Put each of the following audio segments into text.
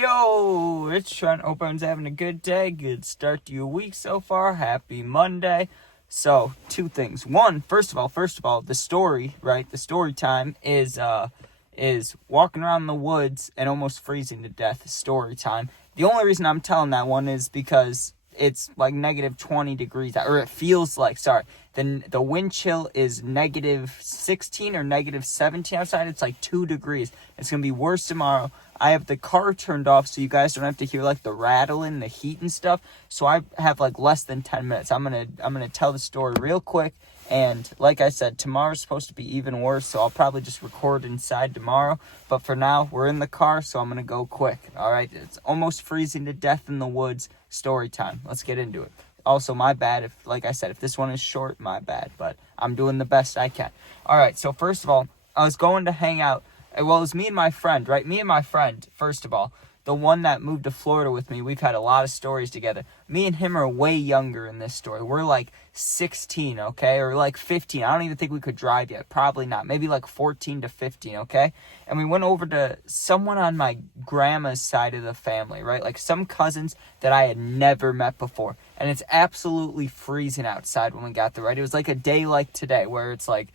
Yo, it's Trent. Hope everyone's having a good day. Good start to your week so far. Happy Monday. So, two things. One, first of all, the story, right? The story time is walking around the woods and almost freezing to death. Story time. The only reason I'm telling that one is because it's like negative 20 degrees, or it feels like, then the wind chill is negative 16 or negative 17 outside. It's like 2 degrees. It's going to be worse tomorrow. I have the car turned off so you guys don't have to hear like the rattling, the heat and stuff. So I have like less than 10 minutes. I'm going to tell the story real quick. And like I said, tomorrow's supposed to be even worse, so I'll probably just record inside tomorrow. But for now, we're in the car, so I'm going to go quick. All right, it's almost freezing to death in the woods. Story time. Let's get into it. Also, my bad if, like I said, if this one is short, my bad. But I'm doing the best I can. All right, so first of all, I was going to hang out. Well, it was me and my friend, right? Me and my friend, first of all. The one that moved to Florida with me, we've had a lot of stories together. Me and him are way younger in this story. We're like 16, okay? Or like 15. I don't even think we could drive yet. Probably not. Maybe like 14 to 15, okay? And we went over to someone on my grandma's side of the family, right? Like some cousins that I had never met before. And it's absolutely freezing outside when we got there, right? It was like a day like today where it's like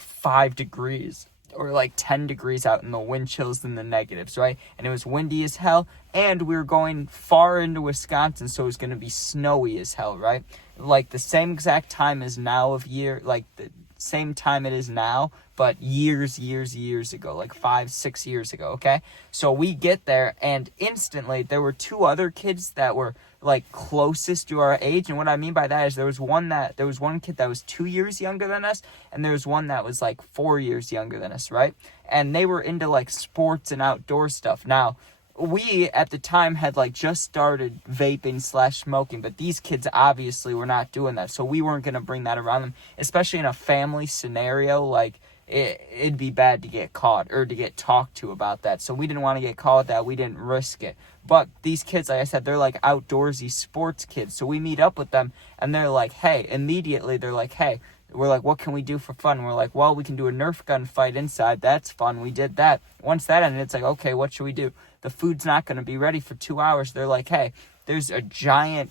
5 degrees. Or like 10 degrees out in the wind chills in the negatives, right? And it was windy as hell, and we were going far into Wisconsin, so it was going to be snowy as hell, right? Like the same exact time as now of year, like the same time it is now, but years ago, like 5-6 years ago, okay? So we get there, and instantly there were 2 other kids that were like closest to our age. And what I mean by that is there was one kid that was 2 years younger than us, and there was one that was like 4 years younger than us, right? And they were into like sports and outdoor stuff. Now, we at the time had like just started vaping / smoking, but these kids obviously were not doing that, so we weren't going to bring that around them, especially in a family scenario. Like it'd be bad to get caught or to get talked to about that, so we didn't want to get caught with that. We didn't risk it. But these kids, like I said, they're like outdoorsy sports kids, so we meet up with them, and they're like, hey, we're like, what can we do for fun? We're like, well, we can do a Nerf gun fight inside. That's fun. We did that. Once that ended, it's like, okay, what should we do? The food's not going to be ready for 2 hours. They're like, hey, there's a giant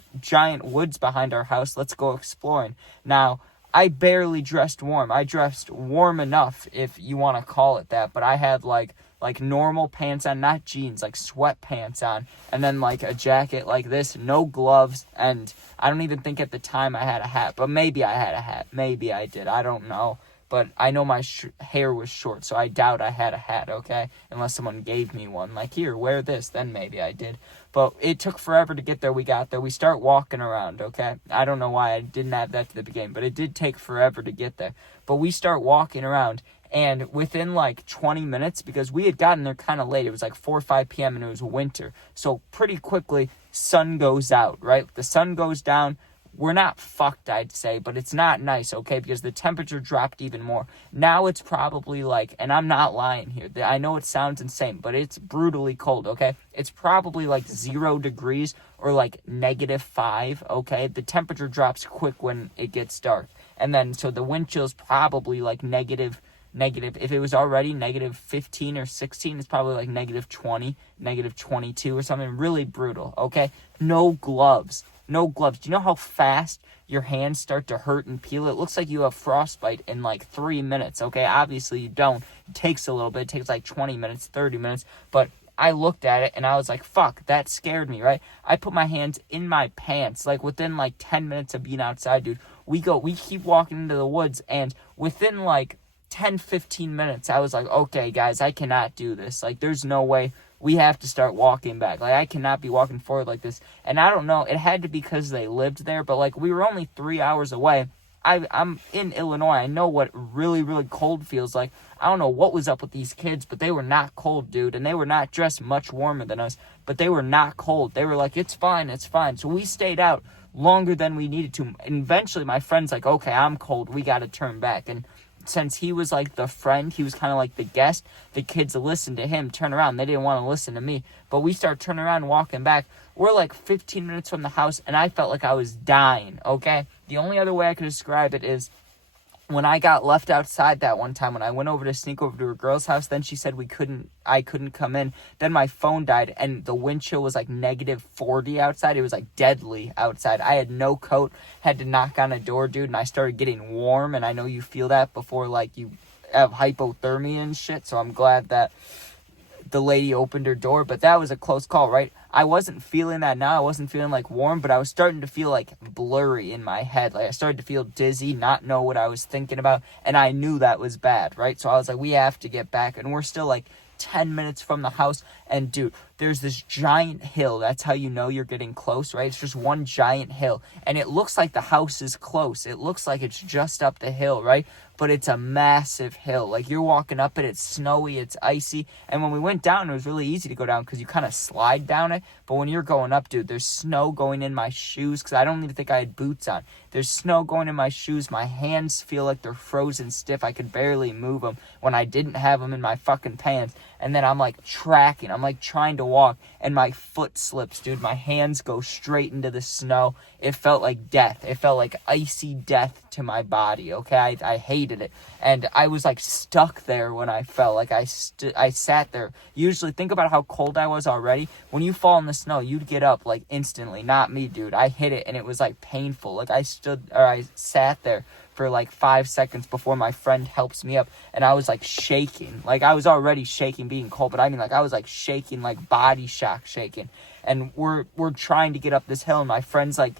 woods behind our house. Let's go exploring. Now, I barely dressed warm. I dressed warm enough, if you want to call it that, but I had like normal pants on, not jeans, like sweatpants on, and then like a jacket like this, no gloves, and I don't even think at the time I had a hat, but maybe I had a hat. Maybe I did. I don't know. But I know my hair was short, so I doubt I had a hat, okay? Unless someone gave me one. Like, here, wear this. Then maybe I did. But it took forever to get there. We got there. We start walking around, okay? I don't know why I didn't add that to the beginning, but it did take forever to get there. But we start walking around, and within like 20 minutes, because we had gotten there kind of late. It was like 4 or 5 p.m. and it was winter. So pretty quickly, sun goes out, right? The sun goes down. We're not fucked, I'd say, but it's not nice, okay? Because the temperature dropped even more. Now it's probably like, and I'm not lying here, I know it sounds insane, but it's brutally cold, okay? It's probably like 0 degrees or like -5, okay? The temperature drops quick when it gets dark. And then, so the wind chill's probably like negative, if it was already negative 15 or 16, it's probably like -20, -22 or something. Really brutal, okay? No gloves. No gloves. Do you know how fast your hands start to hurt and peel? It looks like you have frostbite in like 3 minutes, okay? Obviously you don't. It takes a little bit. It takes like 20 minutes, 30 minutes. But I looked at it and I was like, fuck, that scared me, right? I put my hands in my pants, like within like 10 minutes of being outside, dude. We keep walking into the woods, and within like 10-15 minutes, I was like, okay, guys, I cannot do this. Like, there's no way. We have to start walking back. Like, I cannot be walking forward like this. And I don't know, it had to be because they lived there, but like, we were only 3 hours away. I'm in Illinois. I know what really, really cold feels like. I don't know what was up with these kids, but they were not cold, dude. And they were not dressed much warmer than us, but they were not cold. They were like, it's fine. So we stayed out longer than we needed to. And eventually my friend's like, okay, I'm cold. We got to turn back. And since he was like the friend, he was kind of like the guest, the kids listened to him, turn around. They didn't want to listen to me. But we start turning around and walking back. We're like 15 minutes from the house, and I felt like I was dying, okay? The only other way I could describe it is when I got left outside that one time, when I went over to sneak over to a girl's house, then she said I couldn't come in. Then my phone died, and the wind chill was like -40 outside. It was like deadly outside. I had no coat, had to knock on a door, dude, and I started getting warm, and I know you feel that before, like, you have hypothermia and shit, so I'm glad that the lady opened her door, but that was a close call, right? I wasn't feeling that now. I wasn't feeling like warm, but I was starting to feel like blurry in my head. Like I started to feel dizzy, not know what I was thinking about, and I knew that was bad, right? So I was like, we have to get back, and we're still like 10 minutes from the house, and dude, there's this giant hill. That's how you know you're getting close, right? It's just one giant hill, and it looks like the house is close. It looks like it's just up the hill, right? But it's a massive hill. Like, you're walking up it, it's snowy, it's icy, and when we went down, it was really easy to go down because you kind of slide down it, but when you're going up, dude, there's snow going in my shoes because I don't even think I had boots on. There's snow going in my shoes. My hands feel like they're frozen stiff. I could barely move them when I didn't have them in my fucking pants. And then I'm like tracking. I'm like trying to walk, and my foot slips, dude. My hands go straight into the snow. It felt like death. It felt like icy death to my body, okay? I hated it. And I was like stuck there when I fell. Like I sat there. Usually, think about how cold I was already. When you fall in the snow, you'd get up like instantly. Not me, dude. I hit it, and it was like painful. Like I sat there for like 5 seconds before my friend helps me up, and I was like shaking. Like I was already shaking being cold, but I mean like I was like shaking, like body shock shaking. And we're trying to get up this hill, and my friend's like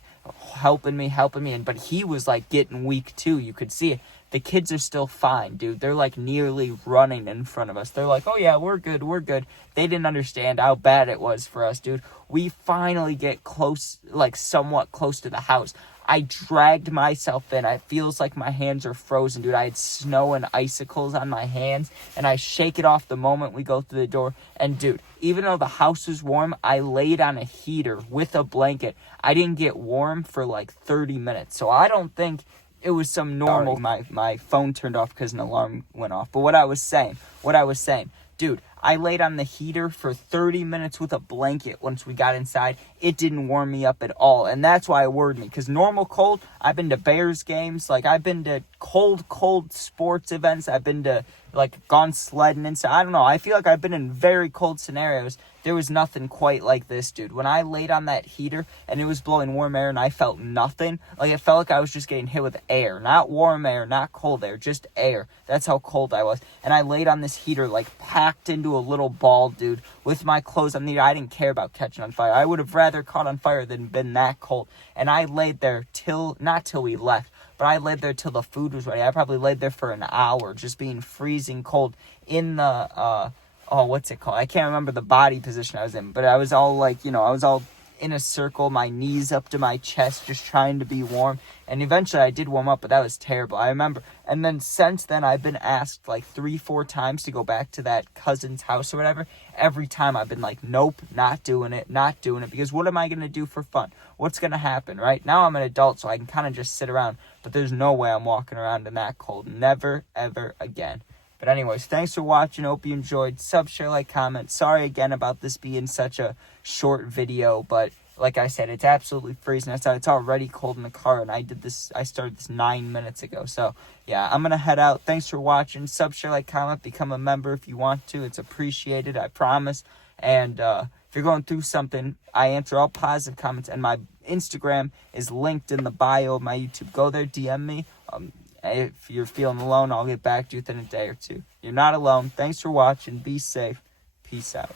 helping me, and but he was like getting weak too. You could see it. The kids are still fine, dude. They're like nearly running in front of us. They're like, oh yeah, we're good. They didn't understand how bad it was for us, dude. We finally get close, like somewhat close to the house. I dragged myself in. It feels like my hands are frozen, dude. I had snow and icicles on my hands, and I shake it off the moment we go through the door. And dude, even though the house was warm, I laid on a heater with a blanket. I didn't get warm for like 30 minutes. So I don't think it was some normal. My phone turned off because an alarm went off. But what I was saying, dude, I laid on the heater for 30 minutes with a blanket once we got inside. It didn't warm me up at all. And that's why it worried me. Because normal cold, I've been to Bears games. Like, I've been to cold sports events. I've been to, like, gone sledding and stuff. I don't know. I feel like I've been in very cold scenarios. There was nothing quite like this, dude. When I laid on that heater and it was blowing warm air and I felt nothing, like it felt like I was just getting hit with air. Not warm air, not cold air, just air. That's how cold I was. And I laid on this heater like packed into a little ball, dude, with my clothes on the heater. I didn't care about catching on fire. I would have rather caught on fire than been that cold. And I laid there not till we left, but I laid there till the food was ready. I probably laid there for an hour just being freezing cold in the, what's it called? I can't remember the body position I was in, but I was all like, I was all in a circle, my knees up to my chest, just trying to be warm. And eventually I did warm up, but that was terrible. I remember. And then since then, I've been asked like 3-4 times to go back to that cousin's house or whatever. Every time I've been like, nope, not doing it. Because what am I going to do for fun? What's going to happen, right? Now I'm an adult, so I can kind of just sit around. But there's no way I'm walking around in that cold. Never, ever again. But anyways, thanks for watching. Hope you enjoyed. Sub, share, like, comment. Sorry again about this being such a short video, but like I said, it's absolutely freezing outside. It's already cold in the car, and I started this 9 minutes ago. So yeah, I'm gonna head out. Thanks for watching. Sub, share, like, comment. Become a member if you want to. It's appreciated, I promise. And if you're going through something, I answer all positive comments, and my Instagram is linked in the bio of my YouTube. Go there, DM me. If you're feeling alone, I'll get back to you within a day or two. You're not alone. Thanks for watching. Be safe. Peace out.